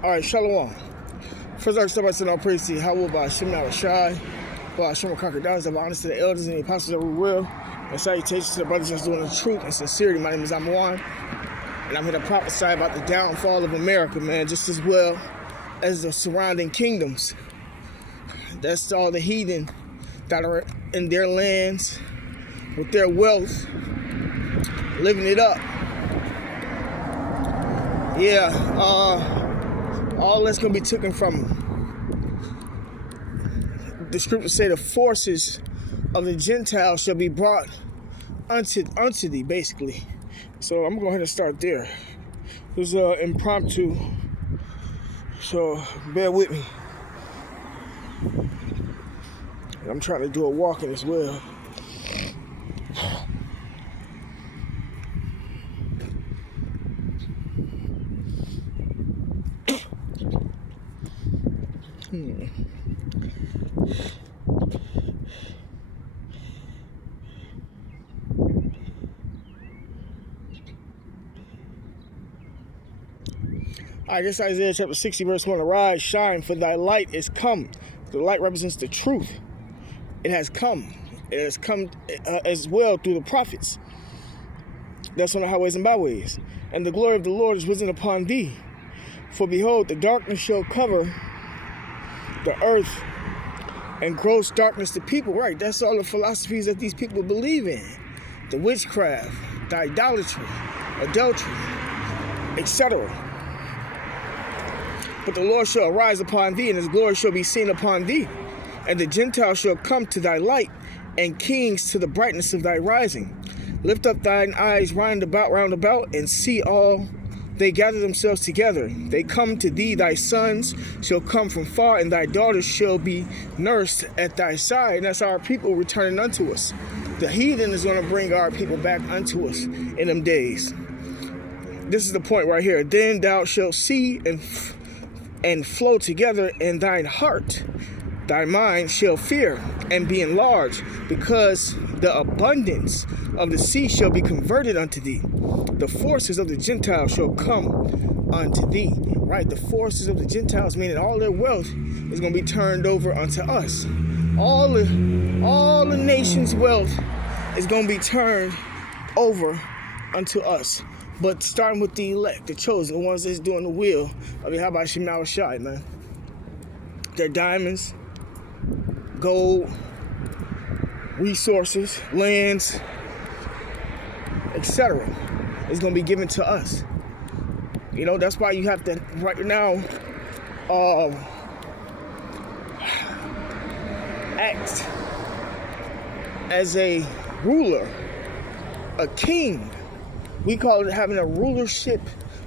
All right, Shalom. First, I start by saying all praise to you. How will by Shem Shai, by Shem Crocodiles, of honor to the elders and the apostles of we will, and salutations to the brothers that's doing the truth and sincerity. My name is Pt.1, and I'm here to prophesy about the downfall of America, man, just as well as the surrounding kingdoms. That's all the heathen that are in their lands with their wealth, living it up. Yeah, all that's going to be taken from them. The scriptures say the forces of the Gentiles shall be brought unto thee, basically. So I'm going to go ahead and start there. This is impromptu, so bear with me. I'm trying to do a walking as well. All right, this is Isaiah chapter 60, verse 1. Arise, shine, for thy light is come. The light represents the truth. It has come. It has come as well through the prophets. That's on the highways and byways. And the glory of the Lord is risen upon thee. For behold, the darkness shall cover the earth, and gross darkness the people. Right, that's all the philosophies that these people believe in. The witchcraft, the idolatry, adultery, etc. But the Lord shall arise upon thee, and his glory shall be seen upon thee. And the Gentiles shall come to thy light, and kings to the brightness of thy rising. Lift up thine eyes round about, and see all. They gather themselves together. They come to thee, thy sons shall come from far, and thy daughters shall be nursed at thy side. And that's our people returning unto us. The heathen is going to bring our people back unto us in them days. This is the point right here. Then thou shalt see and flow together in thine heart. Thy mind shall fear and be enlarged, because the abundance of the sea shall be converted unto thee. The forces of the Gentiles shall come unto thee. Right? The forces of the Gentiles, meaning all their wealth, is going to be turned over unto us. All the nation's wealth is going to be turned over unto us. But starting with the elect, the chosen, the ones that's doing the will of Yahweh Shem Shai, man. Their diamonds, gold, resources, lands, etc. is going to be given to us. You know, that's why you have to, right now, act as a ruler, a king. We call it having a rulership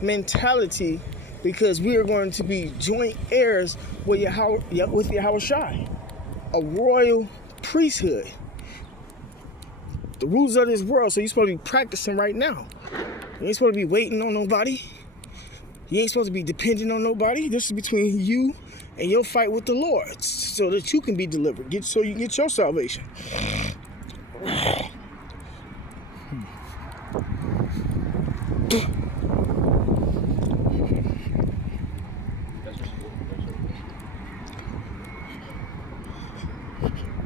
mentality, because we are going to be joint heirs with Yahweh Shai, a royal priesthood. The rules of this world, so you're supposed to be practicing right now. You ain't supposed to be waiting on nobody. You ain't supposed to be dependent on nobody. This is between you and your fight with the Lord, so that you can be delivered, so you get your salvation.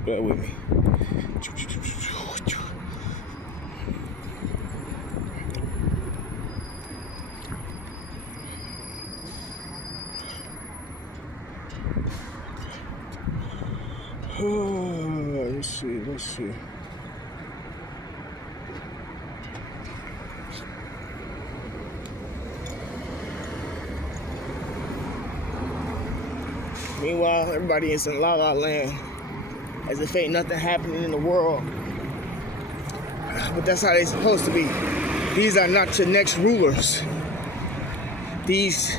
Bear with me. Let's see. Meanwhile, everybody is in La La Land, as if ain't nothing happening in the world. But that's how they're supposed to be. These are not your next rulers. These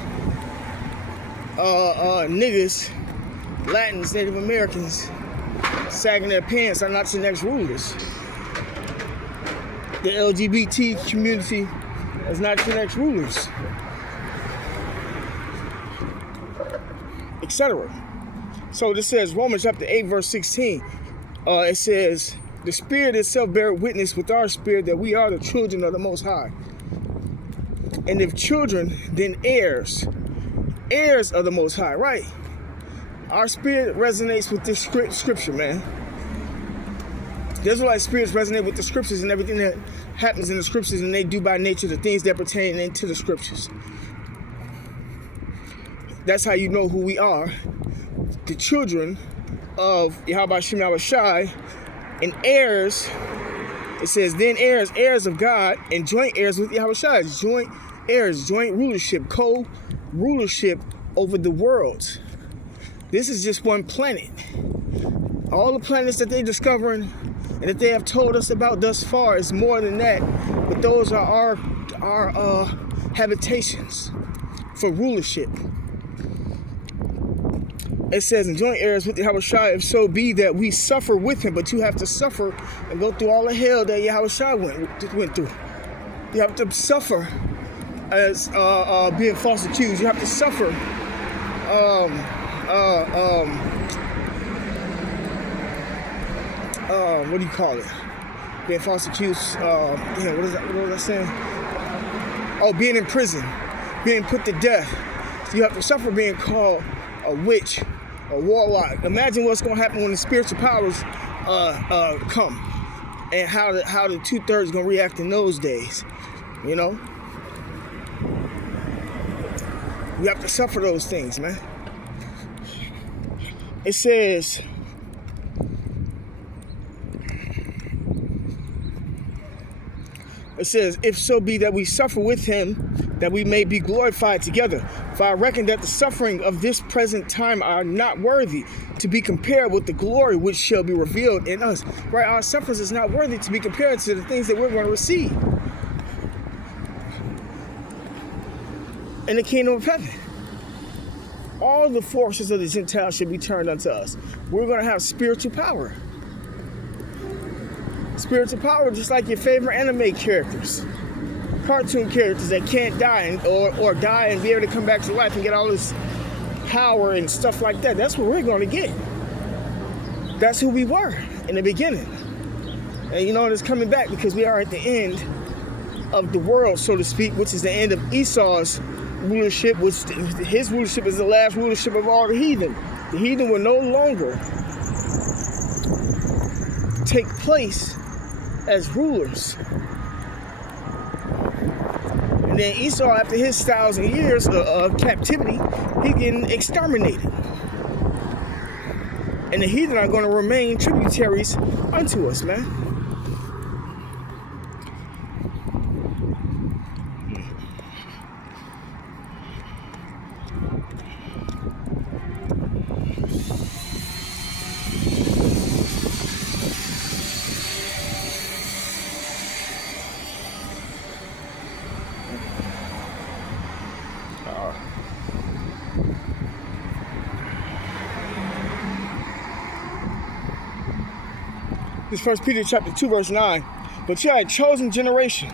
niggas, Latins, Native Americans, sagging their pants are not your next rulers. The LGBT community is not your next rulers, etc. So this says, Romans chapter 8, verse 16. It says, the Spirit itself bear witness with our spirit that we are the children of the Most High. And if children, then heirs, heirs of the Most High, right? Our spirit resonates with this scripture, man. The Israelite spirits resonate with the scriptures and everything that happens in the scriptures, and they do by nature the things that pertain into the scriptures. That's how you know who we are, the children of Yahweh Shem Yahweh Shai, and heirs. It says, then heirs of God, and joint heirs with Yahweh Shai. Joint heirs, joint rulership, co-rulership over the world. This is just one planet. All the planets that they're discovering and that they have told us about thus far is more than that. But those are our habitations for rulership. It says, in joint heirs with Yahweh Shai, if so be that we suffer with him. But you have to suffer and go through all the hell that Yahweh Shai went through. You have to suffer as being false accused. You have to suffer what do you call it? Being false accused. What was I saying? Oh, being in prison, being put to death. So you have to suffer being called a witch, a warlock. Imagine what's going to happen when the spiritual powers come, and how the 2/3 is going to react in those days. You know, you have to suffer those things, man. It says, if so be that we suffer with him, that we may be glorified together. For I reckon that the suffering of this present time are not worthy to be compared with the glory which shall be revealed in us. Right? Our sufferings is not worthy to be compared to the things that we're going to receive in the kingdom of heaven. All the forces of the Gentiles should be turned unto us. We're going to have spiritual power. Spiritual power, just like your favorite anime characters, cartoon characters that can't die or die and be able to come back to life and get all this power and stuff like that. That's what we're going to get. That's who we were in the beginning. And you know, it's coming back because we are at the end of the world, so to speak, which is the end of Esau's rulership, which his rulership is the last rulership of all the heathen. The heathen will no longer take place as rulers. And then Esau, after his 1,000 years of captivity, he's getting exterminated. And the heathen are going to remain tributaries unto us, man. This 1 Peter chapter 2, verse 9. But you are a chosen generation,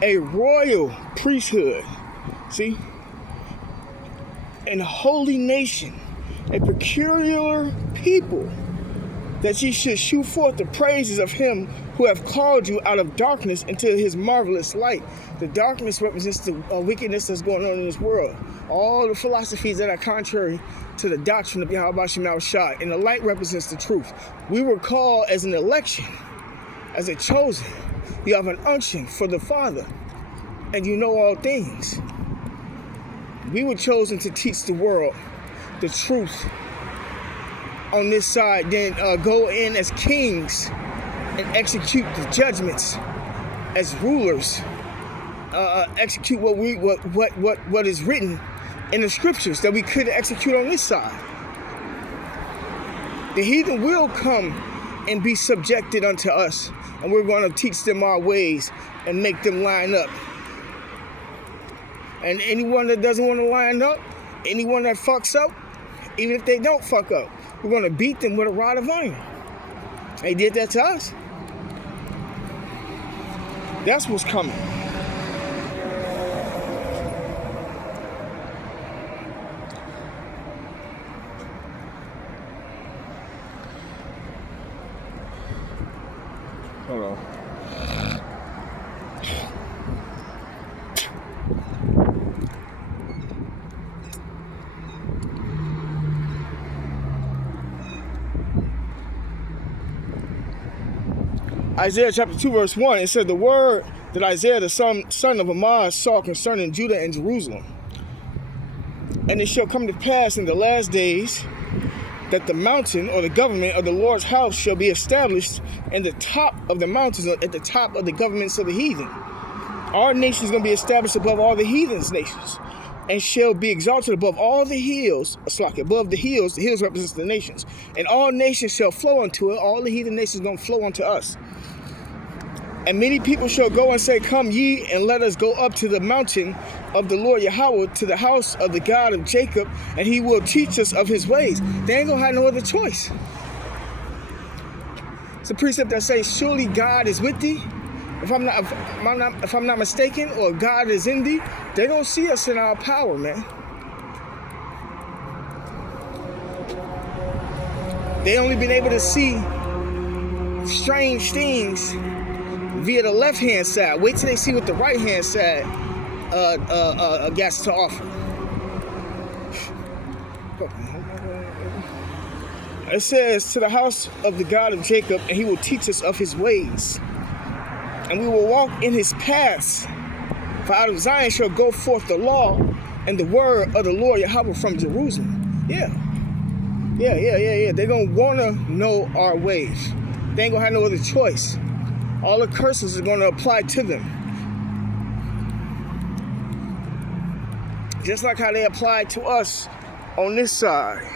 a royal priesthood, see? And a holy nation, a peculiar people, that ye should shew forth the praises of him who have called you out of darkness into his marvelous light. The darkness represents the wickedness that's going on in this world. All the philosophies that are contrary to the doctrine of Yahweh Shem Yahweh Shai. And the light represents the truth. We were called as an election, as a chosen. You have an unction for the Father, and you know all things. We were chosen to teach the world the truth on this side, then go in as kings and execute the judgments as rulers. Execute what is written in the scriptures that we could execute on this side. The heathen will come and be subjected unto us, and we're going to teach them our ways and make them line up. And anyone that doesn't want to line up, anyone that fucks up, even if they don't fuck up, we're going to beat them with a rod of iron. They did that to us. That's what's coming. Hold on. Isaiah chapter 2, verse 1, it said, the word that Isaiah, the son of Amoz, saw concerning Judah and Jerusalem. And it shall come to pass in the last days that the mountain or the government of the Lord's house shall be established in the top of the mountains, at the top of the governments of the heathen. Our nation is going to be established above all the heathen's nations, and shall be exalted above all the hills, above the hills represents the nations. And all nations shall flow unto it, all the heathen nations are going to flow unto us. And many people shall go and say, come ye, and let us go up to the mountain of the Lord Yahweh, to the house of the God of Jacob, and he will teach us of his ways. They ain't going to have no other choice. It's a precept that says, surely God is with thee. If I'm not mistaken, or God is in thee, they don't see us in our power, man. They only been able to see strange things via the left-hand side. Wait till they see what the right-hand side got to offer. It says, to the house of the God of Jacob, and he will teach us of his ways. And we will walk in his paths. For out of Zion shall go forth the law and the word of the Lord Yahweh from Jerusalem. Yeah. They're going to want to know our ways. They ain't going to have no other choice. All the curses are going to apply to them. Just like how they apply to us on this side.